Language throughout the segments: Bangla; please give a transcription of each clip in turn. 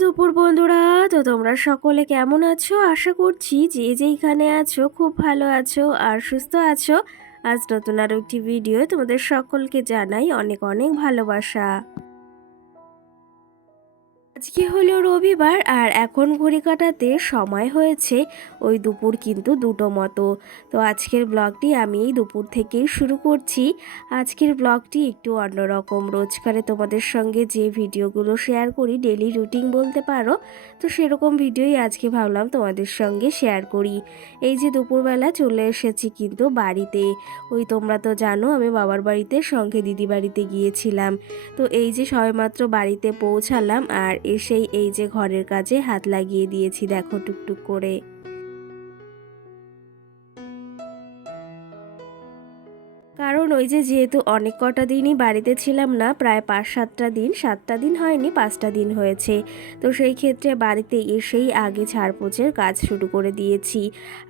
দুপুর বন্ধুরা। তো তোমরা সকলে কেমন আছো? আশা করছি যে যেইখানে আছো খুব ভালো আছো আর সুস্থ আছো। আজ নতুন আরও একটি ভিডিও তোমাদের সকলকে জানাই অনেক অনেক ভালোবাসা। আজকে হলো রবিবার আর এখন ঘড়ি কাটাতে সময় হয়েছে ওই দুপুর কিন্তু 2টো মতো। তো আজকের ব্লগটি আমি এই দুপুর থেকেই শুরু করছি। আজকের ব্লগটি একটু অন্যরকম। রোজকারে তোমাদের সঙ্গে যে ভিডিওগুলো শেয়ার করি, ডেলি রুটিন বলতে পারো, তো সেরকম ভিডিওই আজকে ভাবলাম তোমাদের সঙ্গে শেয়ার করি। এই যে দুপুরবেলা চলে এসেছি কিন্তু বাড়িতে। ওই তোমরা তো জানো আমি বাবার বাড়িতে সঙ্গে দিদি বাড়িতে গিয়েছিলাম। তো এই যে সবেমাত্র বাড়িতে পৌঁছালাম আর এসেই এই যে ঘরের কাজে হাত লাগিয়ে দিয়েছি, দেখো টুকটুক করে। কারণ ওই যে যেহেতু অনেক কটা দিনই বাড়িতে ছিলাম না, প্রায় 5-7টা দিন, 7টা দিন হয়নি, 5টা দিন হয়েছে। তো সেই ক্ষেত্রে বাড়িতে এসেই আগে ঝাড়পোছের কাজ শুরু করে দিয়েছি।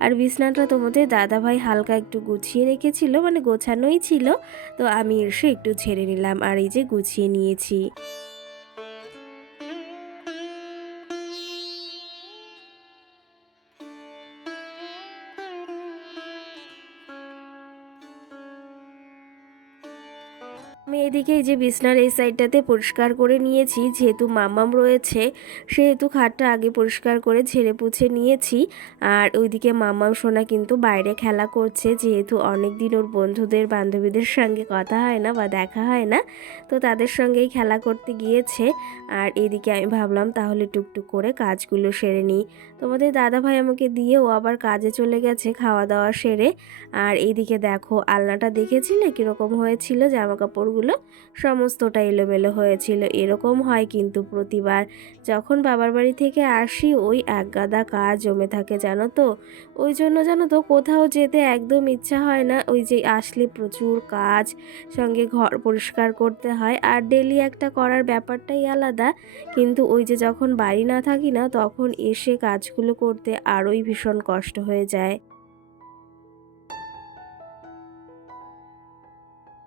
আর বিছনাটা তোমাদের দাদাভাই হালকা একটু গুছিয়ে রেখেছিল, মানে গোছানোই ছিল। তো আমি এসে একটু ঝেড়ে নিলাম আর এই যে গুছিয়ে নিয়েছি। আমি এদিকে এই যে বিছনার এই সাইডটাতে পরিষ্কার করে নিয়েছি, যেহেতু মাম্মাম রয়েছে সেহেতু খাটটা আগে পরিষ্কার করে ঝেড়ে পুছে নিয়েছি। আর ওইদিকে মাম্মাম সোনা কিন্তু বাইরে খেলা করছে, যেহেতু অনেক দিন ওর বন্ধুদের বান্ধবীদের সঙ্গে কথা হয় না বা দেখা হয় না, তো তাদের সঙ্গেই খেলা করতে গিয়েছে। আর এদিকে আমি ভাবলাম তাহলে টুকটুক করে কাজগুলো সেরে নিই। তোমাদের দাদাভাই আমাকে দিয়ে ও আবার কাজে চলে গেছে খাওয়া দাওয়া সেরে। আর এইদিকে দেখো আলনাটা দেখেছিলে কীরকম হয়েছিল, জামা কাপড়গুলো সমস্তটা এলোমেলো হয়েছিল। এরকম হয় কিন্তু প্রতিবার যখন বাবার বাড়ি থেকে আসি, ওই একগাদা কাজ জমে থাকে জানো তো। ওই জন্য জানো তো কোথাও যেতে একদম ইচ্ছা হয় না। ওই যে আসলে প্রচুর কাজ, সঙ্গে ঘর পরিষ্কার করতে হয় আর ডেলি একটা করার ব্যাপারটাই আলাদা। কিন্তু ওই যে যখন বাড়ি না থাকি না, তখন এসে কাজগুলো করতে আরোই ভীষণ কষ্ট হয়ে যায়।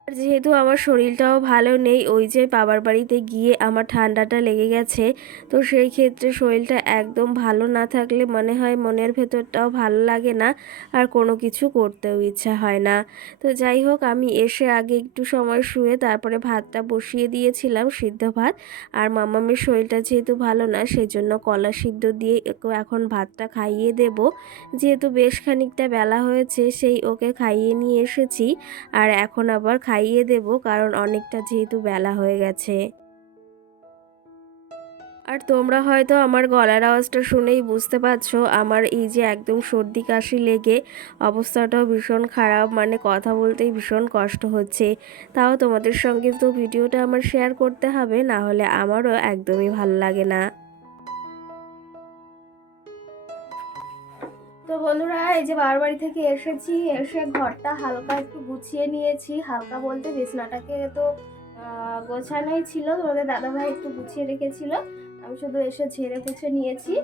আর যেহেতু আমার শরীরটাও ভালো নেই, ওই যে বাবার বাড়িতে গিয়ে আমার ঠান্ডাটা লেগে গেছে, তো সেই ক্ষেত্রে শরীরটা একদম ভালো না থাকলে মনে হয় মনের ভেতরটাও ভালো লাগে না আর কোনো কিছু করতেও ইচ্ছা হয় না। তো যাই হোক, আমি এসে আগে একটু সময় শুয়ে তারপরে ভাতটা বসিয়ে দিয়েছিলাম, সিদ্ধ ভাত। আর মামামের শরীরটা যেহেতু ভালো না, সেই জন্য কলা সিদ্ধ দিয়ে এখন ভাতটা খাইয়ে দেব। যেহেতু বেশ খানিকটা বেলা হয়েছে, সেই ওকে খাইয়ে নিয়ে এসেছি। আর এখন আবার খাইয়ে দেব, কারণ অনেকটা যেহেতু বেলা হয়ে গেছে। আর তোমরা হয়তো আমার গলার আওয়াজটা শুনেই বুঝতে পারছো আমার এই যে একদম সর্দি কাশি লেগে অবস্থাটাও ভীষণ খারাপ, মানে কথা বলতেই ভীষণ কষ্ট হচ্ছে। তাও তোমাদের সঙ্গে তো ভিডিওটা আমার শেয়ার করতে হবে, না হলে আমারও একদমই ভালো লাগে না। তো বন্ধুরা, এই যে বাবার বাড়ি থেকে এসেছি, এসে ঘরটা হালকা একটু গুছিয়ে নিয়েছি। হালকা বলতে বিছনাটাকে তো গোছানোই ছিল, তোমাদের দাদাভাই একটু গুছিয়ে রেখেছিল, আমি শুধু এসে ঝেড়ে পুছে নিয়েছি।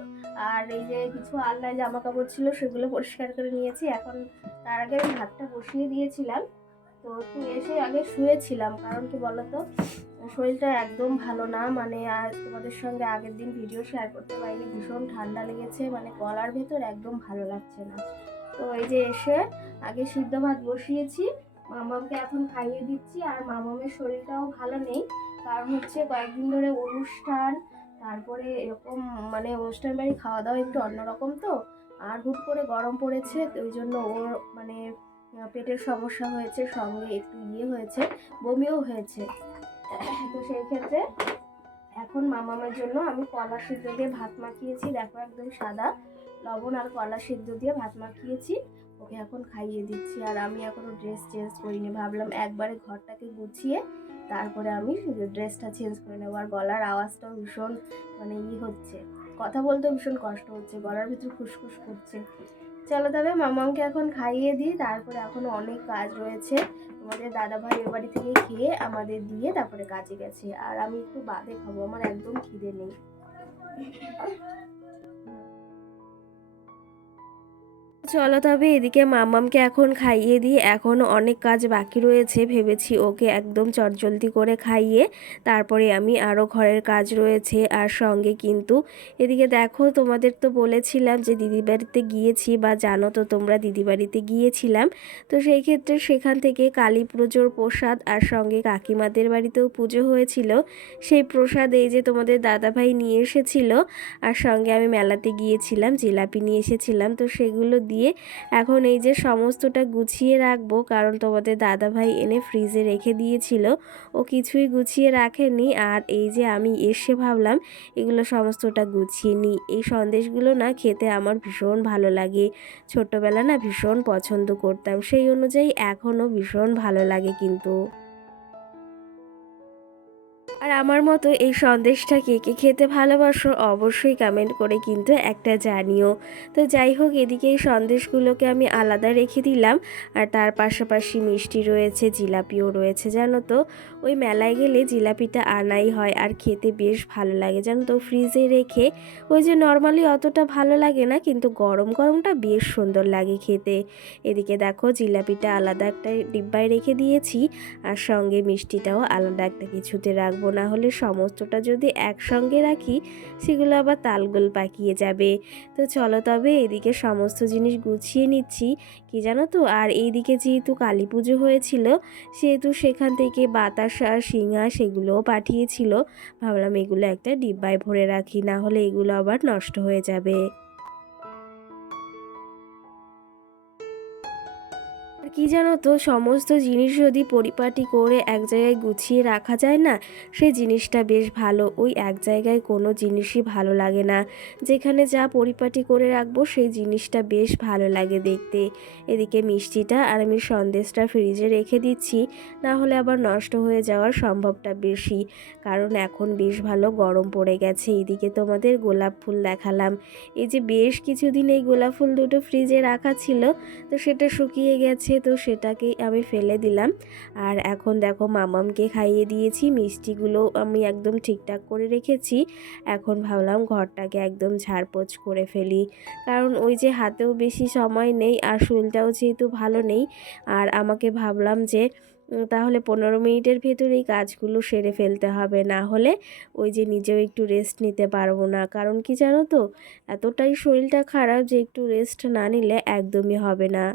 আর এই যে কিছু আলনায় জামা কাপড় ছিল সেগুলো পরিষ্কার করে নিয়েছি। এখন তার আগে আমি ভাতটা বসিয়ে দিয়েছিলাম। তো একটু এসে আগে শুয়েছিলাম, কারণ কি বলতো, শরীরটা একদম ভালো না, মানে আর তোমাদের সঙ্গে আগের দিন ভিডিও শেয়ার করতে পারিনি, ভীষণ ঠান্ডা লেগেছে, মানে গলার ভেতর একদম ভালো লাগছে না। তো এই যে এসে আগে সিদ্ধ ভাত বসিয়েছি, মামাকে এখন খাইয়ে দিচ্ছি। আর মামামের শরীরটাও ভালো নেই, কারণ হচ্ছে কয়েকদিন ধরে অনুষ্ঠান, তারপরে এরকম মানে অনুষ্ঠান বাড়ি খাওয়া দাওয়া একটু অন্যরকম তো। আর হুট করে গরম পড়েছে, ওই জন্য ওর মানে পেটের সমস্যা হয়েছে, সঙ্গে একটু হয়েছে, বমিও হয়েছে। তো সেই ক্ষেত্রে এখন মামামের জন্য আমি কলা সিদ্ধ দিয়ে ভাত মাখিয়েছি, দেখো একদম সাদা, লবণ আর কলা সিদ্ধ দিয়ে ভাত মাখিয়েছি, ওকে এখন খাইয়ে দিচ্ছি। আর আমি এখনো ড্রেস চেঞ্জ করিনি, ভাবলাম একবারে ঘরটাকে গুছিয়ে তারপরে আমি ড্রেসটা চেঞ্জ করে নেবো। আর গলার আওয়াজটাও ভীষণ মানে হচ্ছে, কথা বলতেও ভীষণ কষ্ট হচ্ছে, গলার ভিতর খুসখুস করছে। চলো তবে মামাকে এখন খাইয়ে দিই, তারপরে এখনো অনেক কাজ রয়েছে। তোমাদের দাদাভাই এর বাড়ি থেকে খেয়ে আমাদের দিয়ে তারপরে কাজে গেছে, আর আমি একটু বাদে খাবো, আমার একদম খিদে নেই। চলো তবে এদিকে মাম্মামকে এখন খাইয়ে দিই, এখনও অনেক কাজ বাকি রয়েছে। ভেবেছি ওকে একদম চটজলদি করে খাইয়ে তারপরে আমি আরও ঘরের কাজ রয়েছে। আর সঙ্গে কিন্তু এদিকে দেখো, তোমাদের তো বলেছিলাম যে দিদি বাড়িতে গিয়েছি, বা জানো তো তোমরা দিদি বাড়িতে গিয়েছিলাম। তো সেই ক্ষেত্রে সেখান থেকে কালী পুজোর প্রসাদ আর সঙ্গে কাকিমাদের বাড়িতেও পুজো হয়েছিল, সেই প্রসাদ এই যে তোমাদের দাদাভাই নিয়ে এসেছিল। আর সঙ্গে আমি মেলাতে গিয়েছিলাম, জিলাপি নিয়ে এসেছিলাম। তো সেগুলো দিয়ে এখন এই যে সমস্তটা গুছিয়ে রাখবো, কারণ তোমাদের দাদাভাই এনে ফ্রিজে রেখে দিয়েছিল, ও কিছুই গুছিয়ে রাখেনি। আর এই যে আমি এসে ভাবলাম এগুলো সমস্তটা গুছিয়ে নিই। এই সন্দেশগুলো না খেতে আমার ভীষণ ভালো লাগে, ছোট্টবেলা না ভীষণ পছন্দ করতাম, সেই অনুযায়ী এখনও ভীষণ ভালো লাগে কিন্তু। আর আমার মতো এই সন্দেশটা কে কে খেতে ভালোবাসো অবশ্যই কমেন্ট করে কিন্তু একটা জানিও। তো যাই হোক, এদিকে এই সন্দেশগুলোকে আমি আলাদা রেখে দিলাম। আর তার পাশাপাশি মিষ্টি রয়েছে, জিলাপিও রয়েছে। জানো তো ওই মেলায় গেলে জিলাপিটা আনাই হয়, আর খেতে বেশ ভালো লাগে জানো তো। ফ্রিজে রেখে ওই যে নর্মালি অতটা ভালো লাগে না, কিন্তু গরম গরমটা বেশ সুন্দর লাগে খেতে। এদিকে দেখো জিলাপিটা আলাদা একটা ডিব্বায় রেখে দিয়েছি, আর সঙ্গে মিষ্টিটাও আলাদা একটা কিছুতে রাখবো, না হলে সমস্তটা যদি একসঙ্গে রাখি সেগুলো আবার তালগোল পাকিয়ে যাবে। তো চলো তবে এদিকে সমস্ত জিনিস গুছিয়ে নিচ্ছি। কি জানো তো, আর এইদিকে যেহেতু কালী পুজো হয়েছিল, সেহেতু সেখান থেকে বাতাসা সিঙা সেগুলোও পাঠিয়েছিল। ভাবলাম এগুলো একটা ডিব্বায় ভরে রাখি, না হলে এগুলো আবার নষ্ট হয়ে যাবে। আর কি জানো তো, সমস্ত জিনিস যদি পরিপাটি করে এক জায়গায় গুছিয়ে রাখা যায় না, সেই জিনিসটা বেশ ভালো। ওই এক জায়গায় কোনো জিনিসই ভালো লাগে না, যেখানে যা পরিপাটি করে রাখবো সেই জিনিসটা বেশ ভালো লাগে দেখতে। এদিকে মিষ্টিটা আর আমি সন্দেশটা ফ্রিজে রেখে দিচ্ছি, না হলে আবার নষ্ট হয়ে যাওয়ার সম্ভবটা বেশি, কারণ এখন বেশ ভালো গরম পড়ে গেছে। এদিকে তোমাদের গোলাপ ফুল দেখালাম, এই যে বেশ কিছুদিন এই গোলাপ ফুল দুটো ফ্রিজে রাখা ছিল, তো সেটা শুকিয়ে গেছে, তো সেটাকেই আমি ফেলে দিলাম। আর এখন দেখো মামামকে খাইয়ে দিয়েছি, মিষ্টিগুলো আমি একদম ঠিকঠাক করে রেখেছি। এখন ভাবলাম ঘরটাকে একদম ঝাড়পোছ করে ফেলি, কারণ ওই যে হাতেও বেশি সময় নেই, আর শরীরটাও যেহেতু ভালো নেই। আর আমাকে ভাবলাম যে তাহলে 15 মিনিটের ভেতরেই কাজগুলো সেরে ফেলতে হবে, না হলে ওই যে নিজেও একটু রেস্ট নিতে পারবো না। কারণ কি জানো তো, এতটাই শরীরটা খারাপ যে একটু রেস্ট না নিলে একদমই হবে না।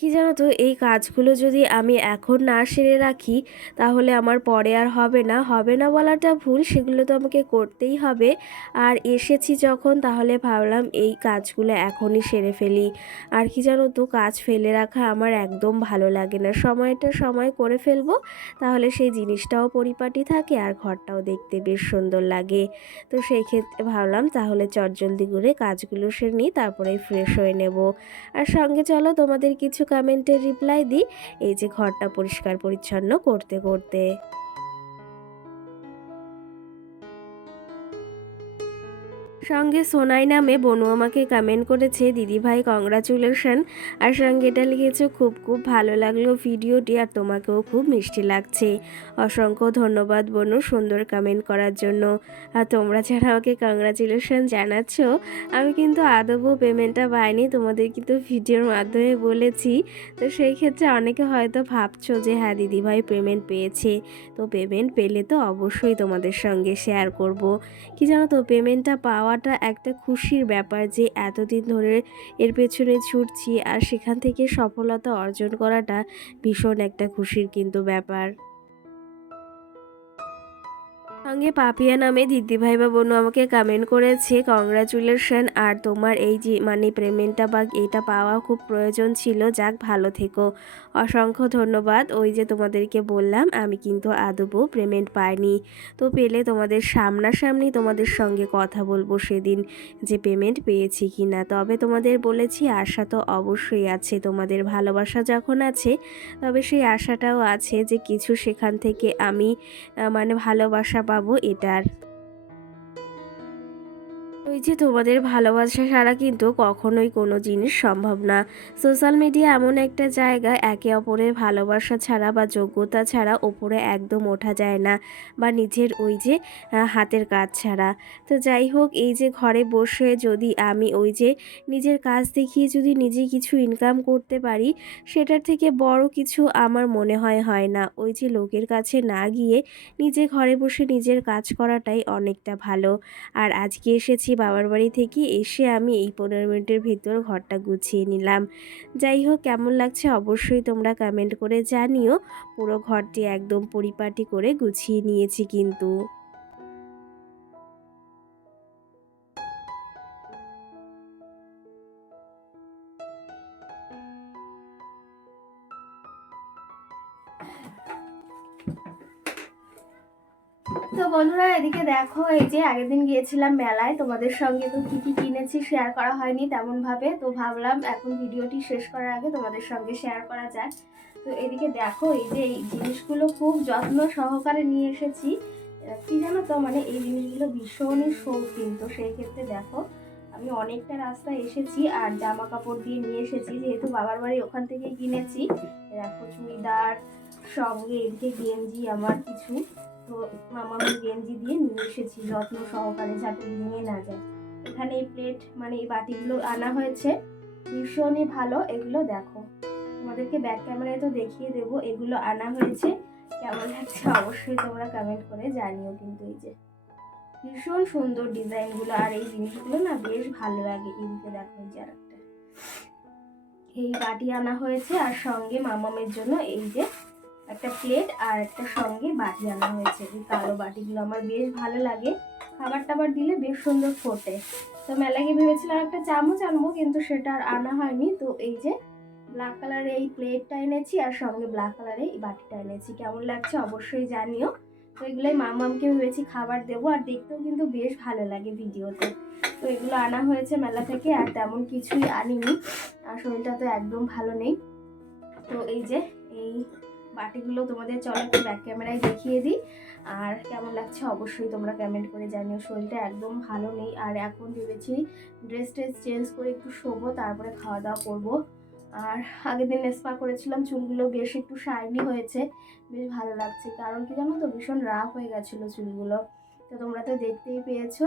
কি জানো তো, এই কাজগুলো যদি আমি এখন না সেরে রাখি তাহলে আমার পরে আর হবে না। হবে না বলাটা ভুল, সেগুলো তো আমাকে করতেই হবে। আর এসেছি যখন, তাহলে ভাবলাম এই কাজগুলো এখনই সেরে ফেলি। আর কি জানো তো, কাজ ফেলে রাখা আমার একদম ভালো লাগে না। সময়টা সময় করে ফেলবো, তাহলে সেই জিনিসটাও পরিপাটি থাকে আর ঘরটাও দেখতে বেশ সুন্দর লাগে। তো সেই ক্ষেত্রে ভাবলাম তাহলে চটজলদি করে কাজগুলো সেরে নিই, তারপরে ফ্রেশ হয়ে নেব। আর সঙ্গে চলো তোমাদের কিছু কমেন্টের রিপ্লাই দিই, এই যে ঘরটা পরিষ্কার পরিচ্ছন্ন করতে করতে। সঙ্গে সোনাই নামে বনু আমাকে কমেন্ট করেছে, দিদিভাই কংগ্রাচুলেশন। আর সঙ্গে এটা লিখেছে, খুব খুব ভালো লাগলো ভিডিওটি, আর তোমাকেও খুব মিষ্টি লাগছে। অসংখ্য ধন্যবাদ বনু সুন্দর কমেন্ট করার জন্য। আর তোমরা যারা আমাকে কংগ্রাচুলেশন জানাচ্ছ, আমি কিন্তু আদৌ পেমেন্টটা পাইনি, তোমাদের কিন্তু ভিডিওর মাধ্যমে বলেছি। তো সেই ক্ষেত্রে অনেকে হয়তো ভাবছো যে হ্যাঁ দিদিভাই পেমেন্ট পেয়েছে, তো পেমেন্ট পেলে তো অবশ্যই তোমাদের সঙ্গে শেয়ার করব। কি জানো তো, পেমেন্টটা পাওয়াটা একটা খুশির ব্যাপার, যে এতদিন ধরে এর পেছনে ছুটছি আর সেখান থেকে সফলতা অর্জন করাটা ভীষণ একটা খুশির কিন্তু ব্যাপার। সঙ্গে পাপিয়া নামে দিদিভাই বা বোনও আমাকে কমেন্ট করেছে, কংগ্রাচুলেশন। আর তোমার এই যে মানে পেমেন্টটা বা এটা পাওয়া খুব প্রয়োজন ছিল, যাক ভালো থেকো। অসংখ্য ধন্যবাদ। ওই যে তোমাদেরকে বললাম আমি কিন্তু আদৌ পেমেন্ট পাইনি, তো পেলে তোমাদের সামনাসামনি তোমাদের সঙ্গে কথা বলবো সেদিন, যে পেমেন্ট পেয়েছি কি না। তবে তোমাদের বলেছি আশা তো অবশ্যই আছে, তোমাদের ভালোবাসা যখন আছে তবে সেই আশাটাও আছে যে কিছু সেখান থেকে আমি মানে ভালোবাসা পাবো এটার। তো ওই যে তোমাদের ভালোবাসা ছাড়া কিন্তু কখনোই কোনো জিনিস সম্ভব না। সোশ্যাল মিডিয়া এমন একটা জায়গা, একে অপরের ভালোবাসা ছাড়া বা যোগ্যতা ছাড়া ওপরে একদম ওঠা যায় না, বা নিজের ওই যে হাতের কাজ ছাড়া। তো যাই হোক, এই যে ঘরে বসে যদি আমি ওই যে নিজের কাজ দেখিয়ে যদি নিজে কিছু ইনকাম করতে পারি, সেটার থেকে বড় কিছু আমার মনে হয় না। ওই যে লোকের কাছে না গিয়ে নিজে ঘরে বসে নিজের কাজ করাটাই অনেকটা ভালো। আর আজকে এসেছি বাবার বাড়ি থেকে, এসে আমি এই 15 মিনিটের ভেতর ঘরটা গুছিয়ে নিলাম। যাই হোক, কেমন লাগছে অবশ্যই তোমরা কমেন্ট করে জানিও। পুরো ঘরটি একদম পরিপাটি করে গুছিয়ে নিয়েছি কিন্তু। তো বন্ধুরা, এদিকে দেখো, এই যে আগের দিন গিয়েছিলাম মেলায়, তোমাদের সঙ্গে তো কী কী কিনেছি শেয়ার করা হয়নি তেমনভাবে, তো ভাবলাম এখন ভিডিওটি শেষ করার আগে তোমাদের সঙ্গে শেয়ার করা যায়। তো এদিকে দেখো, এই যে এই জিনিসগুলো খুব যত্ন সহকারে নিয়ে এসেছি। কি জানো তো, মানে এই জিনিসগুলো ভীষণই শৌখিন, তো সেই ক্ষেত্রে দেখো আমি অনেকটা রাস্তা এসেছি আর জামা কাপড় দিয়ে নিয়ে এসেছি, যেহেতু বাবার বাড়ি ওখান থেকে কিনেছি। দেখো চুড়িদার, সঙ্গে এদিকে গেঞ্জি আমার কিছু, তো মামার গেঞ্জি দিয়ে নিয়ে এসেছি যত্ন সহকারে যাতে ভেঙে না যায়। এখানে এই প্লেট মানে এই বাটিগুলো আনা হয়েছে, ভীষণই ভালো এগুলো। দেখো তোমাদেরকে ব্যাক ক্যামেরায় তো দেখিয়ে দেবো, এগুলো আনা হয়েছে। কেমন লাগছে অবশ্যই তোমরা কমেন্ট করে জানিও। কিন্তু এই যে ভীষণ সুন্দর ডিজাইনগুলো, আর এই জিনিসগুলো না বেশ ভালো লাগে। এদিকে দেখো, এই যে আরেকটা এই বাটি আনা হয়েছে, আর সঙ্গে মামামের জন্য এই যে একটা প্লেট আর একটা সঙ্গে বাটি আনা হয়েছে। এই কালো বাটিগুলো আমার বেশ ভালো লাগে, খাবার টাবার দিলে বেশ সুন্দর ফোটে। তো মেলাকে ভেবেছিলাম একটা চামচ আনবো, কিন্তু সেটা আর আনা হয়নি। তো এই যে ব্ল্যাক কালারের এই প্লেটটা এনেছি, আর সঙ্গে ব্ল্যাক কালারের এই বাটিটা এনেছি। কেমন লাগছে অবশ্যই জানিও। তো এগুলোই মামামকে ভেবেছি খাবার দেবো, আর দেখতেও কিন্তু বেশ ভালো লাগে ভিডিওতে। তো এগুলো আনা হয়েছে মেলা থেকে, আর তেমন কিছুই আনিনি, আর শরীরটা তো একদম ভালো নেই। তো এই যে এই বাটিগুলো তোমাদের চলো একটু ব্যাক ক্যামেরায় দেখিয়ে দিই, আর কেমন লাগছে অবশ্যই তোমরা কমেন্ট করে জানিও। শরীরটা একদম ভালো নেই, আর এখন ভেবেছি ড্রেস চেঞ্জ করে একটু শোবো, তারপরে খাওয়া দাওয়া করবো। আর আগের দিন স্পা করেছিলাম, চুলগুলো বেশ একটু শাইনি হয়েছে, বেশ ভালো লাগছে। কারণ কি জানো তো, ভীষণ রাফ হয়ে গেছিলো চুলগুলো, তো তোমরা তো দেখতেই পেয়েছো।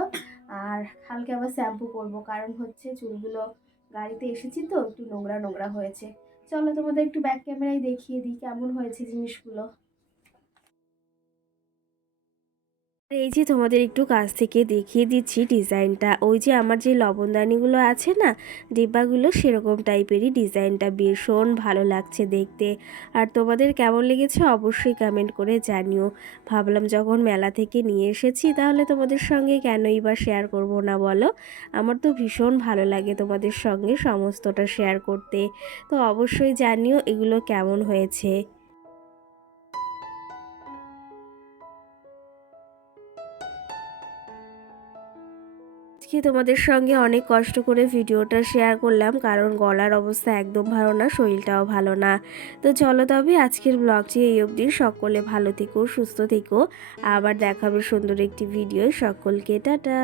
আর কালকে আবার শ্যাম্পু করবো, কারণ হচ্ছে চুলগুলো গাড়িতে এসেছি তো একটু নোংরা নোংরা হয়েছে। চলো তোমাদের একটু ব্যাক ক্যামেরায় দেখিয়ে দিই কেমন হয়েছে জিনিসগুলো। এই যে তোমাদের একটু কাছ থেকে দেখিয়ে দিচ্ছি ডিজাইনটা। ওই যে আমার যে লবণদানিগুলো আছে না, ডিব্বাগুলো, সেরকম টাইপেরই ডিজাইনটা, ভীষণ ভালো লাগছে দেখতে। আর তোমাদের কেমন লেগেছে অবশ্যই কমেন্ট করে জানিও। ভাবলাম যখন মেলা থেকে নিয়ে এসেছি, তাহলে তোমাদের সঙ্গে কেনই বা শেয়ার করব না বলো। আমার তো ভীষণ ভালো লাগে তোমাদের সঙ্গে সমস্তটা শেয়ার করতে। তো অবশ্যই জানিও এগুলো কেমন হয়েছে। আজকে তোমাদের সঙ্গে অনেক কষ্ট করে ভিডিওটা শেয়ার করলাম, কারণ গলার অবস্থা একদম ভালো না, শরীরটাও ভালো না। তো চলো তবে আজকের ব্লগটি এই অবধি। সকলে ভালো থেকো, সুস্থ থেকো। আবার দেখাবে সুন্দর একটি ভিডিও। সকলকে টাটা।